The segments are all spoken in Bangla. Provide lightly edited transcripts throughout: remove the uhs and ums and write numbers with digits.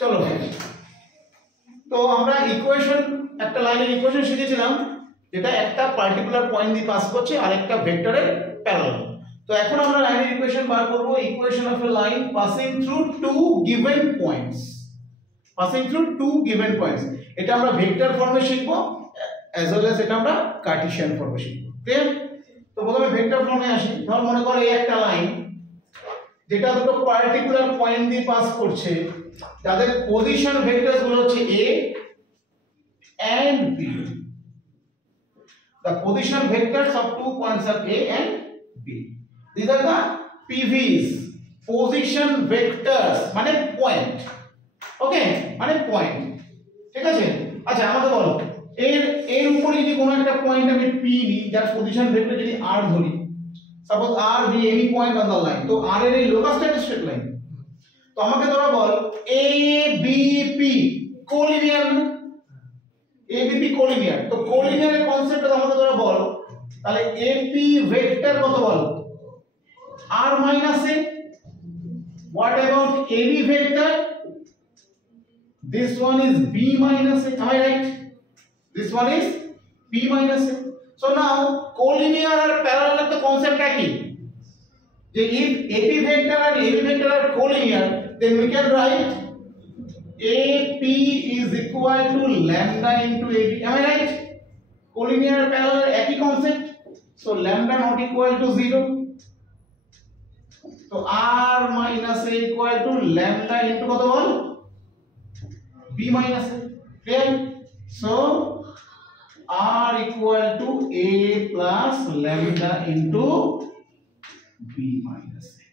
চলো, তো আমরা ইকুয়েশন, একটা লাইনের ইকুয়েশন শিখেছিলাম যেটা একটা পার্টিকুলার পয়েন্ট দিয়ে পাস করছে আর একটা ভেক্টরের প্যারালাল। তো এখন আমরা লাইনের ইকুয়েশন বার করব। Equation of A line passing through to given points, passing through to given points, এটা আমরা ভেক্টর ফর্মে শিখবো অ্যাজ ওয়েল অ্যাজ এটা আমরা কার্টেসিয়ান ফর্মে শিখবো। ক্লিয়ার? তো প্রথমে ভেক্টর ফর্মে আসি। ধর মনে করো এই একটা লাইন যেটা দুটো পার্টিকুলার পয়েন্ট দিয়ে পাস করছে, যাদের পজিশন ভেক্টরস গুলো হচ্ছে a and b. The position vectors of 2 points are a and b. These are the PVs, position vectors, মানে পয়েন্ট। ওকে, মানে পয়েন্ট, ঠিক আছে? আচ্ছা আমাকে বলো, এর উপরে যদি কোনো একটা পয়েন্ট আমি p নিই, যার পজিশন ভেক্টর যদি r ধরি, suppose r be any point on the line, তো r এর এই লোকাস স্ট্রেট লাইন, তো আমাকে তোরা বল ABP কোলিনিয়ার, ABP কোলিনিয়ার। তো কোলিনিয়ারের কনসেপ্টটা আমাকে তোরা বল, তাহলে AP ভেক্টর কত বল? r minus a. What about AB vector? This one is B minus a. Am I right? This one is B minus a. So now collinear or parallel the concept একই, যে if AP vector and AB vector are collinear, then we can write AP is equal to lambda into AB. Am I right? Collinear or parallel একই concept, so lambda not equal to 0. So r minus a equal to lambda into কত বল? B minus a. Clear? So r equal to a plus lambda into b minus a.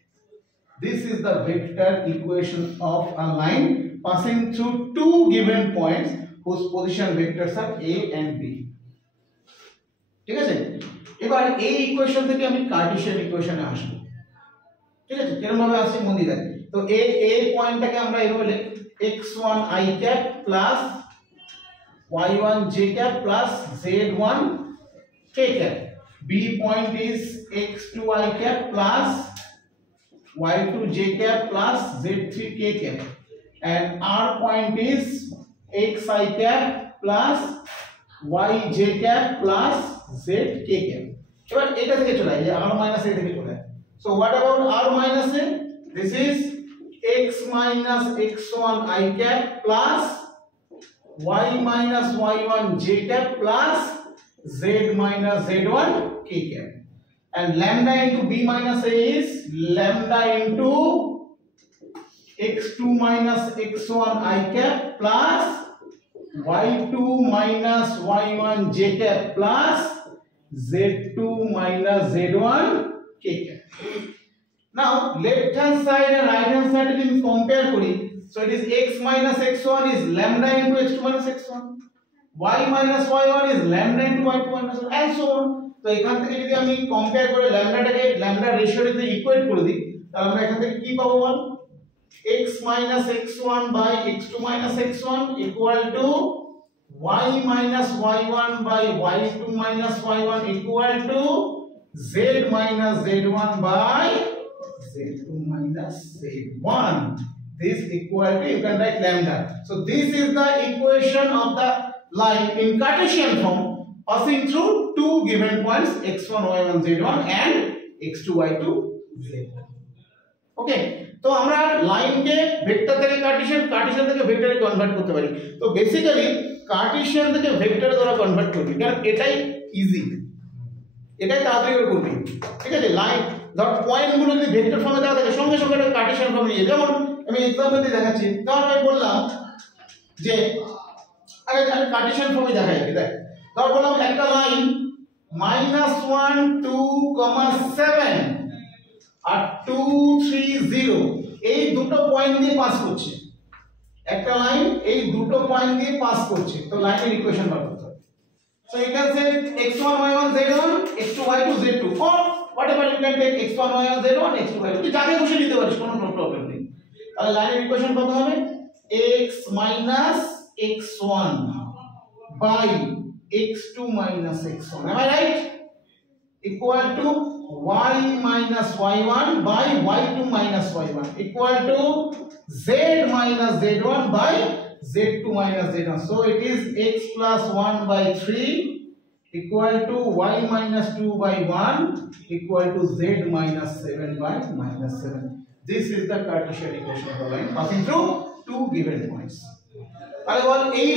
This is the vector equation of a line passing through two given points whose position vectors are a and b. ঠিক আছে? এবার এই ইকুয়েশন থেকে আমি কার্টেসিয়ান ইকুয়েশনে আসব। ঠিক আছে? এরকম ভাবে আসছে মন দিয়ে দেখ। তো a পয়েন্টটাকে আমরা এভাবে লিখি x1 i cap plus y1 j cap plus z1 k cap. B point is x2 i cap plus y2 j cap plus z3 k cap, and r point is x I cap plus y j cap plus z k cap. এবার এটা থেকে চলে যায় r minus a থেকে চলে যায়। So what about r minus a? This is x minus x1 I cap plus y minus y1 j cap plus z minus z1 k cap, and lambda into b minus a is lambda into x2 minus x1 I cap plus y2 minus y1 j cap plus z2 minus z1 k cap. Now left hand side and right hand side if we compare kori, so it is x minus x1 is lambda into x2 minus x1, y minus y1 is lambda into y2 minus y1, and so on. তো এখান থেকে যদি আমি কম্পেয়ার করে ল্যামডাটাকে ল্যামডা রেশিওতে ইকুয়েট করে দিই, তাহলে আমরা এখান থেকে কি পাবো বল? x minus x1 by x2 minus x1 equal to y minus y1 by y2 minus y1 equal to z minus z1 by z2 minus z1. This equal to, you can write lambda. So this is the equation of the line in Cartesian form passing through two given points x1 y1 z1 and x2 y2 z1. Okay, তো আমরা লাইনকে ভেক্টর থেকে কার্টেসিয়ান, কার্টেসিয়ান থেকে ভেক্টরে কনভার্ট করতে পারি। তো বেসিক্যালি কার্টেসিয়ান থেকে ভেক্টরে দ্বারা কনভার্ট করবি, কারণ এটাই ইজি, এটাই তাড়াতাড়ি করে করবি। ঠিক আছে? লাইন ধর পয়েন্টগুলো যদি ভেক্টর ফর্মে দেওয়া থাকে, সঙ্গে সঙ্গে এটা কার্টেসিয়ান ফর্মে নিয়ে, যেমন আমি এক্সাম্পল দিয়ে দেখাচ্ছি। ধর আমি বললাম যে আগে আমি কার্টেসিয়ান ফর্মে দেখাই, দেখ ধর বললাম একটা লাইন -1 2, 7 আর 2 3 0 এই দুটো পয়েন্ট দিয়ে পাস করছে, একটা লাইন এই দুটো পয়েন্ট দিয়ে পাস করছে। তো লাইনের ইকুয়েশন বার করতে হবে। So you can say x1 y1 z1 x2 y2 z2, or whatever you can take x1 y1 z1 x2 y2, তুই যাকে খুশি নিতে পারিস, কোনো প্রবলেম নেই। তাহলে লাইনের ইকুয়েশন কত হবে? x minus x1 by x2 minus x1, am I right? Equal to y minus y1 by y2 minus y1 equal to z minus z1 by z2 minus z1. So it is x plus 1 by 3 equal to y minus 2 by 1 equal to z minus 7 by minus 7. This is the Cartesian equation of the line passing through two given points. তাহলে বল এই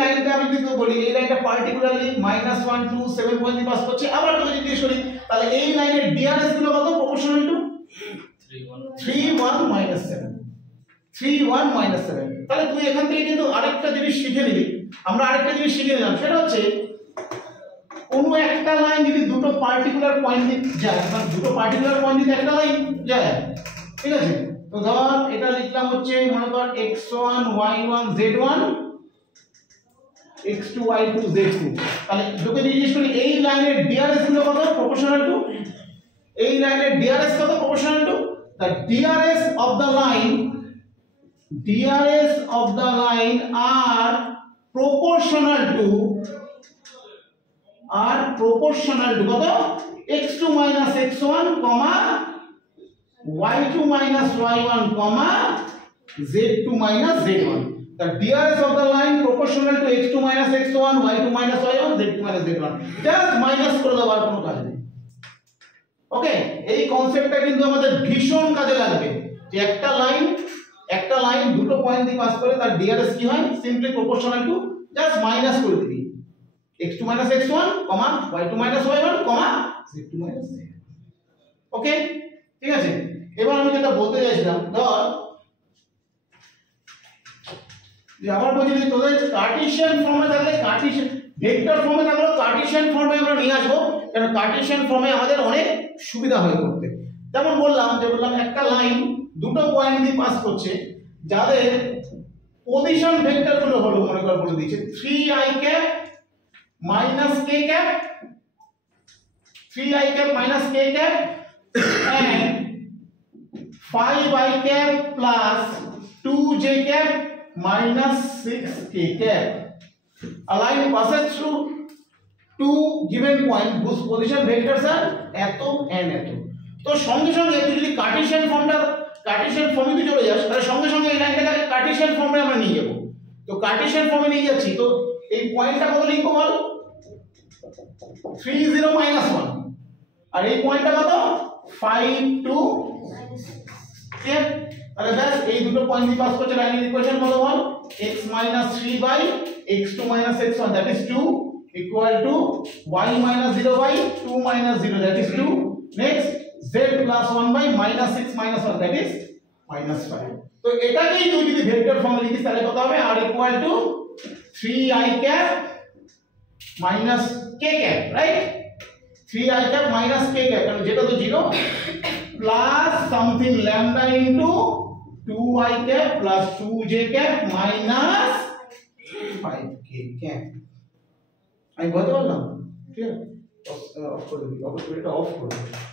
লাইনটা আমি যদি বলি এই লাইনটা পার্টিকুলারলি -1 2 7 পয়েন্ট দিয়ে পাস করছে। আবার তুমি যদি জিজ্ঞেস করি তাহলে এই লাইনের ডিআরএস গুলো কত প্রপোর্শনাল টু 3 1 minus 7 3 1 minus 7। তাহলে তুই এখান থেকে কিন্তু আরেকটা জিনিস শিখে নিবি। আমরা আরেকটা জিনিস শিখে নিলাম, সেটা হচ্ছে কোনো একটা লাইন যদি দুটো পার্টিকুলার পয়েন্ট দিয়ে যায়, মানে দুটো পার্টিকুলার পয়েন্ট দিয়ে একটা লাইন যায়, ঠিক আছে? তো ধর এটা লিখলাম হচ্ছে মনে কর x1 y1 z1 x2 y2 z2। তাহলে তোকে জিজ্ঞেস করি এই লাইনের ডিআরএস গুলো কত প্রপোর্শনাল টু, এই লাইনের ডিআরএস কত proportional to the DRS of the line are proportional to কত x2 minus x1 y2 minus y1 z2 minus z1। the DRS of the line proportional to x2 minus x1 y2 minus y1 z2 minus z1। just minus করে দেওয়ার কোনো কাজ নেই। ওকে, এই কনসেপ্টটা কিন্তু আমাদের ভীষণ কাজে লাগবে যে একটা লাইন দুটো পয়েন্ট দিয়ে পাস করে তার ডিআরএস কি হয়, simply proportional to just minus করে দিবি x2 minus x1, y2 minus y1, z2 minus z। ওকে, ঠিক আছে? এবার আমি যেটা বলতে চাইছিলাম, ধর যে আবার বলছি যে তোদের কার্টেসিয়ান ফর্মে থাকলে কার্টেসিয়ান ভেক্টর ফর্মে থাকলে কার্টেসিয়ান ফর্মে আমরা নিয়ে আসবো, কারণ কার্টেসিয়ান ফর্মে আমাদের অনেক সুবিধা হয় করতে। যেমন বললাম একটা লাইন দুটো পয়েন্ট দিয়ে পাস করছে যাদের পজিশন ভেক্টর গুলো হলো মনে কর বলে দিয়েছে 3i cap minus k cap, 3i cap minus k cap and 5i cap plus 2j cap minus 6k cap. A line passes through two given points whose position vectors are এত and এত। তো সঙ্গে সঙ্গে তুই যদি কার্টেসিয়ান ফর্মে তুই চলে যাস তাহলে সঙ্গে সঙ্গে এই লাইনটাকে কার্টেসিয়ান ফর্মে আমরা নিয়ে যাব। তো কার্টেসিয়ান ফর্মে নিয়ে যাচ্ছি, তো এই পয়েন্টটা কত লিখবো বল 3 0 minus 1 আর এই পয়েন্টটা কত 5 2 ঠিক। তাহলে ব্যাস এই দুটো পয়েন্ট দিয়ে পাস করছে লাইনের ইকুয়েশন কত বল x minus 3 by x2 minus x1 that is 2 equal to y minus 0 by 2 minus 0 that is 2, next z plus 1 by minus 6 minus 1 that is minus 5। তো এটাকেই তুই যদি ভেক্টর ফর্মে লিখিস তাহলে কত হবে r equal to 3i cap minus k cap, right? 3i cap minus k cap কারণ যেটা তো 0 plus something lambda into 2i cap plus 2j cap minus 5k cap। আমি বলতে পারলাম? ঠিক আছে, অফ করে দিই, অফ করে দিই।